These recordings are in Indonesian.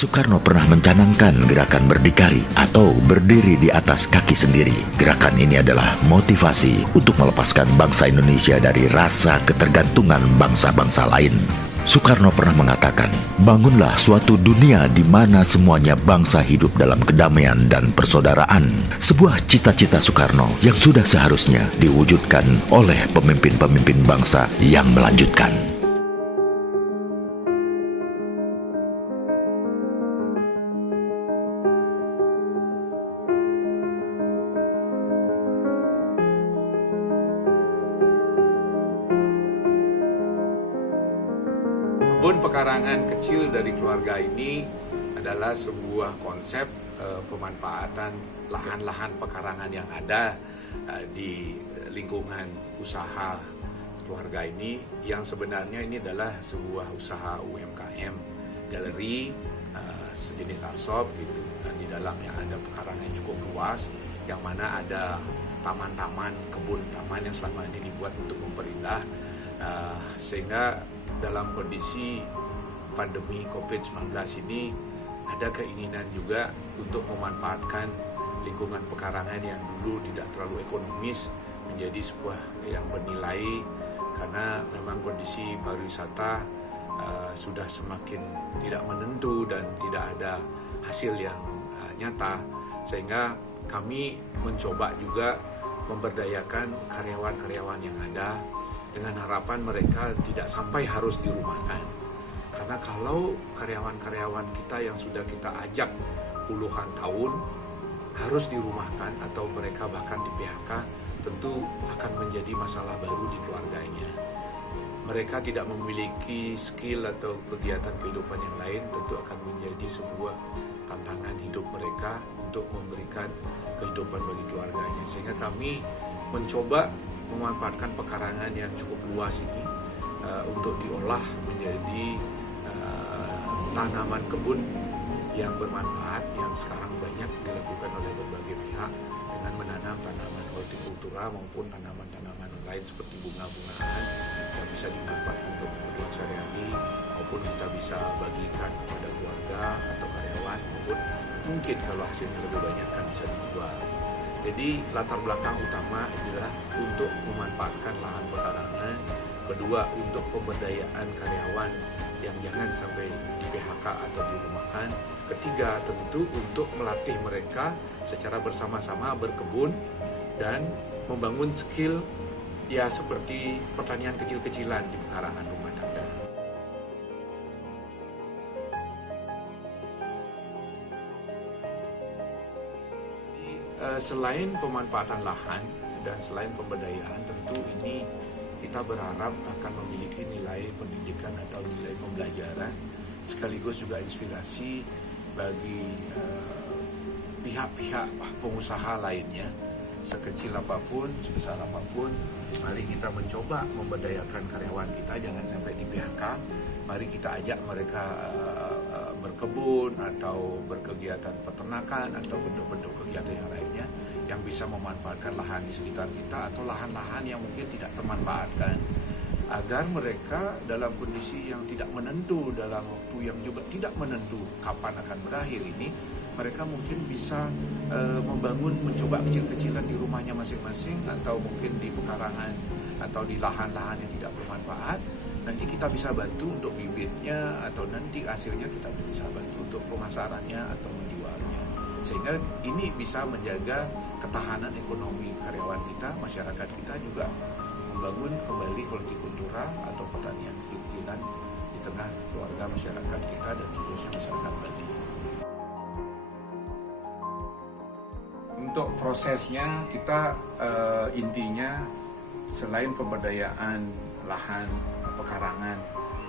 Soekarno pernah mencanangkan gerakan berdikari atau berdiri di atas kaki sendiri. Gerakan ini adalah motivasi untuk melepaskan bangsa Indonesia dari rasa ketergantungan bangsa-bangsa lain. Soekarno pernah mengatakan, bangunlah suatu dunia di mana semuanya bangsa hidup dalam kedamaian dan persaudaraan. Sebuah cita-cita Soekarno yang sudah seharusnya diwujudkan oleh pemimpin-pemimpin bangsa yang melanjutkan. Kebun pekarangan kecil dari keluarga ini adalah sebuah konsep pemanfaatan lahan-lahan pekarangan yang ada di lingkungan usaha keluarga ini, yang sebenarnya ini adalah sebuah usaha UMKM, galeri sejenis arshop gitu, dan di dalamnya ada pekarangan yang cukup luas, yang mana ada taman-taman, kebun taman yang selama ini dibuat untuk memperindah, sehingga dalam kondisi pandemi COVID-19 ini ada keinginan juga untuk memanfaatkan lingkungan pekarangan yang dulu tidak terlalu ekonomis menjadi sebuah yang bernilai, karena memang kondisi pariwisata sudah semakin tidak menentu dan tidak ada hasil yang nyata, sehingga kami mencoba juga memberdayakan karyawan-karyawan yang ada dengan harapan mereka tidak sampai harus dirumahkan. Karena kalau karyawan-karyawan kita yang sudah kita ajak puluhan tahun harus dirumahkan atau mereka bahkan di PHK, tentu akan menjadi masalah baru di keluarganya. Mereka tidak memiliki skill atau kegiatan kehidupan yang lain, tentu akan menjadi sebuah tantangan hidup mereka untuk memberikan kehidupan bagi keluarganya. Sehingga kami mencoba memanfaatkan pekarangan yang cukup luas ini untuk diolah menjadi tanaman kebun yang bermanfaat, yang sekarang banyak dilakukan oleh berbagai pihak dengan menanam tanaman hortikultura maupun tanaman-tanaman lain seperti bunga-bungaan yang bisa dimanfaatkan untuk kebutuhan sehari-hari, maupun kita bisa bagikan kepada keluarga atau karyawan, maupun mungkin kalau hasilnya lebih banyak kan bisa dijual. Jadi latar belakang utama adalah untuk memanfaatkan lahan pekarangan, kedua untuk pemberdayaan karyawan yang jangan sampai di PHK atau dirumahkan, ketiga tentu untuk melatih mereka secara bersama-sama berkebun dan membangun skill ya seperti pertanian kecil-kecilan di pekarangan rumah tangga. Selain pemanfaatan lahan dan selain pemberdayaan, tentu ini kita berharap akan memiliki nilai pendidikan atau nilai pembelajaran sekaligus juga inspirasi bagi pihak-pihak pengusaha lainnya, sekecil apapun, sebesar apapun. Mari kita mencoba memberdayakan karyawan kita, jangan sampai di PHK. Mari kita ajak mereka berkebun atau berkegiatan peternakan atau bentuk-bentuk kegiatan yang lainnya yang bisa memanfaatkan lahan di sekitar kita atau lahan-lahan yang mungkin tidak termanfaatkan, agar mereka dalam kondisi yang tidak menentu, dalam waktu yang juga tidak menentu kapan akan berakhir ini, mereka mungkin bisa membangun, mencoba kecil-kecilan di rumahnya masing-masing atau mungkin di pekarangan atau di lahan-lahan yang tidak bermanfaat. Nanti kita bisa bantu untuk bibitnya atau nanti hasilnya kita bisa bantu untuk pemasarannya atau menjualnya. Sehingga ini bisa menjaga ketahanan ekonomi karyawan kita, masyarakat kita juga membangun kembali hortikultura atau pertanian kecil-kecilan di tengah keluarga masyarakat kita dan khususnya masyarakat Bali. Untuk prosesnya kita intinya selain pemberdayaan lahan pekarangan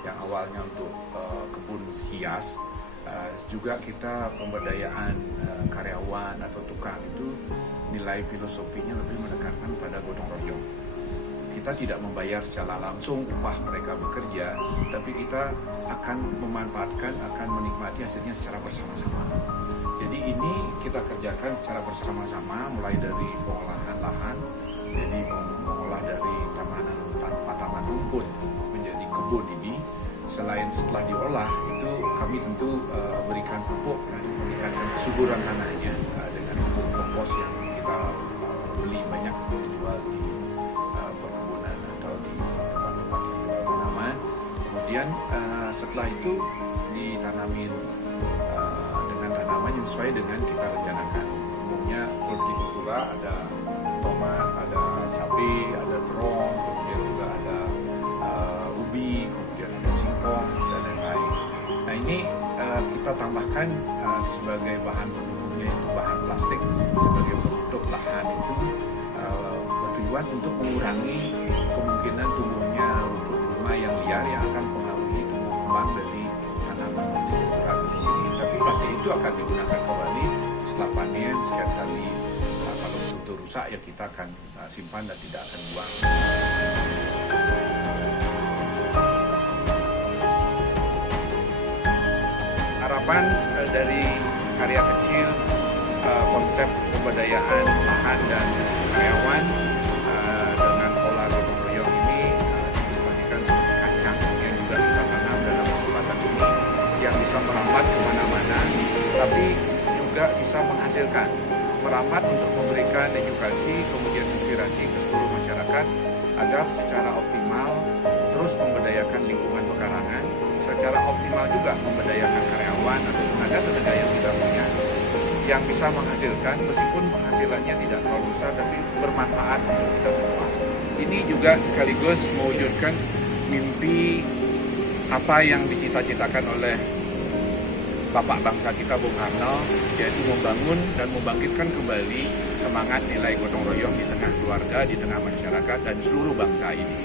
yang awalnya untuk kebun hias, juga kita pemberdayaan karyawan atau tukang itu nilai filosofinya lebih menekankan pada gotong royong. Kita tidak membayar secara langsung upah mereka bekerja, tapi kita akan memanfaatkan, akan menikmati hasilnya secara bersama-sama. Jadi ini kita kerjakan secara bersama-sama, mulai dari pengolahan lahan, jadi mengolah dari taman rumput menjadi kebun ini. Selain setelah diolah itu kami tentu berikan pengukuran tanahnya dengan pupuk kompos yang kita beli banyak dijual di perkebunan atau di tempat-tempat yang jual tanaman. Kemudian setelah itu ditanamin dengan tanaman yang sesuai dengan kita rencanakan. Umumnya hortikultura ada tomat, ada cabai, ada terong, kemudian juga ada ubi, kemudian ada singkong dan lain-lain. Nah ini kita tambahkan sebagai bahan pendukungnya itu bahan plastik sebagai penutup lahan itu bertujuan untuk mengurangi kemungkinan tumbuhnya rumput bunga yang liar yang akan mempengaruhi tumbuh kembang dari tanaman hortikultura itu sendiri. Tapi plastik itu akan digunakan kembali setelah panen sekian kali. Kalau betul-betul rusak ya kita akan simpan dan tidak akan buang. Harapan dari karya kecil konsep pemberdayaan lahan dan karyawan dengan pola gotong royong ini diilustrasikan seperti kacang yang juga kita tanam dalam kesempatan ini yang bisa merambat kemana-mana tapi juga bisa menghasilkan merambat untuk memberikan edukasi kemudian inspirasi ke seluruh masyarakat agar secara optimal terus memberdayakan lingkungan pekarangan, secara optimal juga memberdayakan karyawan atau tenaga yang kita punya yang bisa menghasilkan meskipun penghasilannya tidak terlalu besar tapi bermanfaat untuk kita semua. Ini juga sekaligus mewujudkan mimpi apa yang dicita-citakan oleh Bapak bangsa kita Bung Karno, yaitu membangun dan membangkitkan kembali semangat nilai gotong royong di tengah keluarga, di tengah masyarakat dan seluruh bangsa ini.